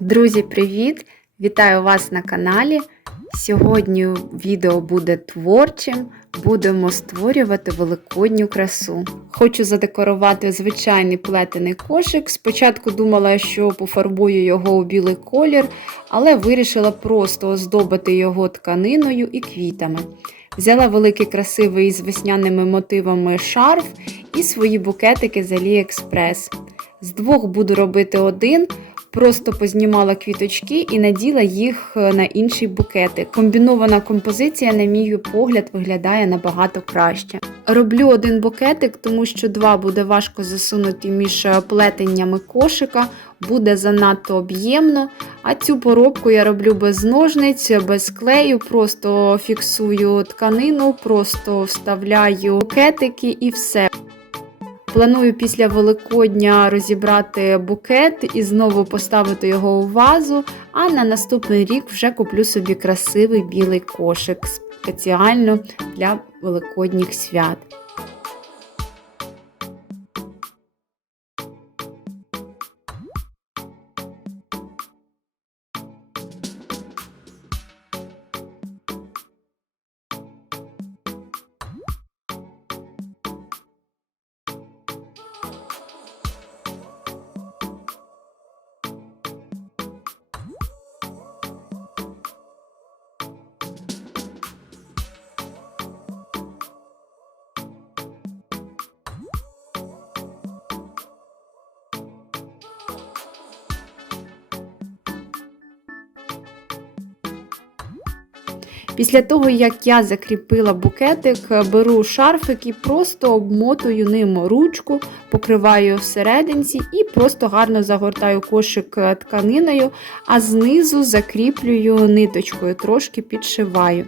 Друзі, привіт! Вітаю вас на каналі. Сьогодні відео буде творчим. Будемо створювати великодню красу. Хочу задекорувати звичайний плетений кошик. Спочатку думала, що пофарбую його у білий колір, але вирішила просто оздобити його тканиною і квітами. Взяла великий красивий з весняними мотивами шарф і свої букетики з AliExpress. З двох буду робити один. Просто познімала квіточки і наділа їх е, на інший букетик. Комбінована композиція, на мій погляд, виглядає набагато краще. Роблю один букетик, тому що два буде важко засунути між е, плетеннями кошика, буде занадто об'ємно. А цю поробку я роблю без ножниць, без клею, просто фіксую тканину, просто вставляю букетики і все. Планую після Великодня розібрати букет і знову поставити його у вазу. А на наступний рік вже куплю собі красивий білий кошик спеціально для великодніх свят. Після того, як я закріпила букетик, беру шарфик і просто обмотую ним ручку, покриваю всерединці і просто гарно загортаю кошик тканиною, а знизу закріплюю ниточкою, трошки підшиваю.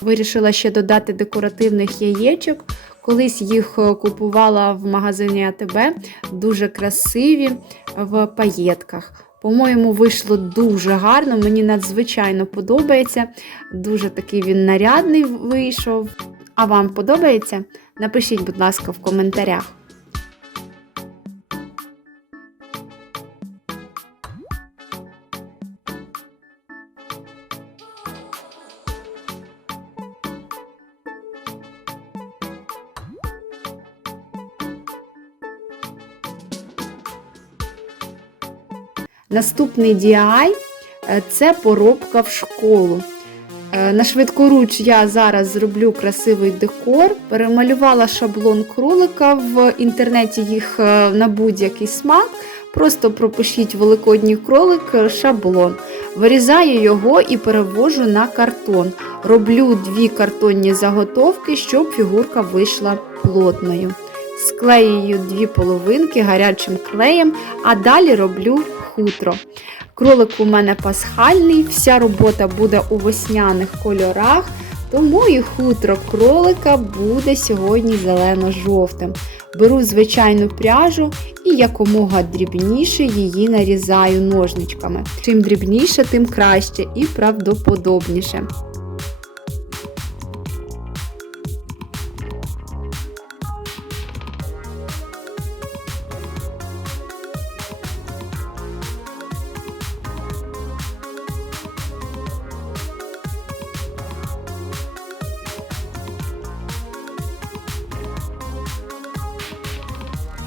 Вирішила ще додати декоративних яєчок. Колись їх е, купувала в магазині АТБ, дуже красиві в паєтках. По-моєму, вийшло дуже гарно, мені надзвичайно подобається. Дуже такий він нарядний вийшов. А вам подобається? Напишіть, будь ласка, в коментарях. Наступний DIY – це поробка в школу. Е, на швидкоруч я зараз зроблю красивий декор, перемалювала шаблон кролика в інтернеті їх е, на будь-який смак. Просто пропишіть великодній кролик е, шаблон. Вирізаю його і перевожу на картон. Роблю дві картонні заготовки, щоб фігурка вийшла плотною. Склеюю дві половинки гарячим клеєм, а далі роблю хутро. Кролик у мене пасхальний, вся робота буде у весняних кольорах, тому і хутро кролика буде сьогодні зелено-жовтим. Беру звичайну пряжу і якомога дрібніше її нарізаю ножничками. Чим дрібніше, тим краще і правдоподобніше.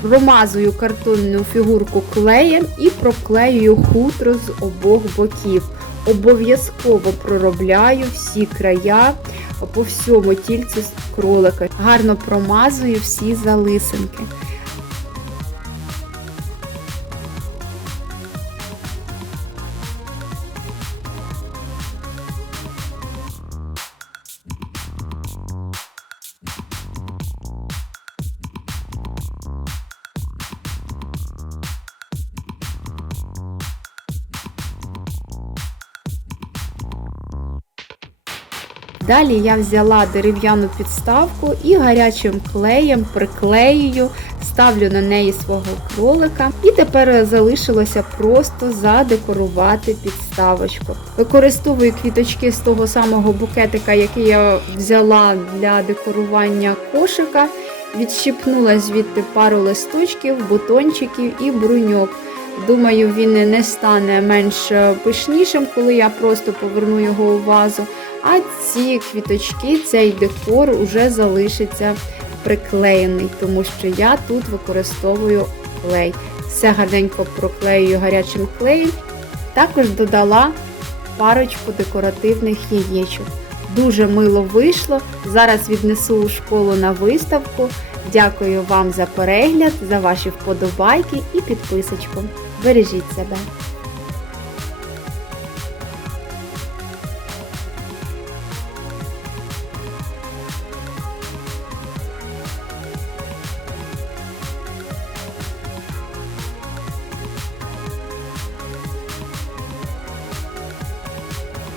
Промазую картонну фігурку клеєм і проклеюю хутро з обох боків. Обов'язково проробляю всі края по всьому тільці кролика. Гарно промазую всі залисинки. Далі я взяла дерев'яну підставку і гарячим клеєм приклеюю, ставлю на неї свого кролика. І тепер залишилося просто задекорувати підставочку. Використовую квіточки з того самого букетика, який я взяла для декорування кошика. Відщипнула звідти пару листочків, бутончиків і бруньок. Думаю, він не стане менш пишнішим, коли я просто поверну його у вазу. А ці квіточки, цей декор уже залишиться приклеєний, тому що я тут використовую клей. Все гарненько проклеюю гарячим клеєм. Також додала парочку декоративних яєчок. Дуже мило вийшло. Зараз віднесу у школу на виставку. Дякую вам за перегляд, за ваші вподобайки і підписочку. Бережіть себе!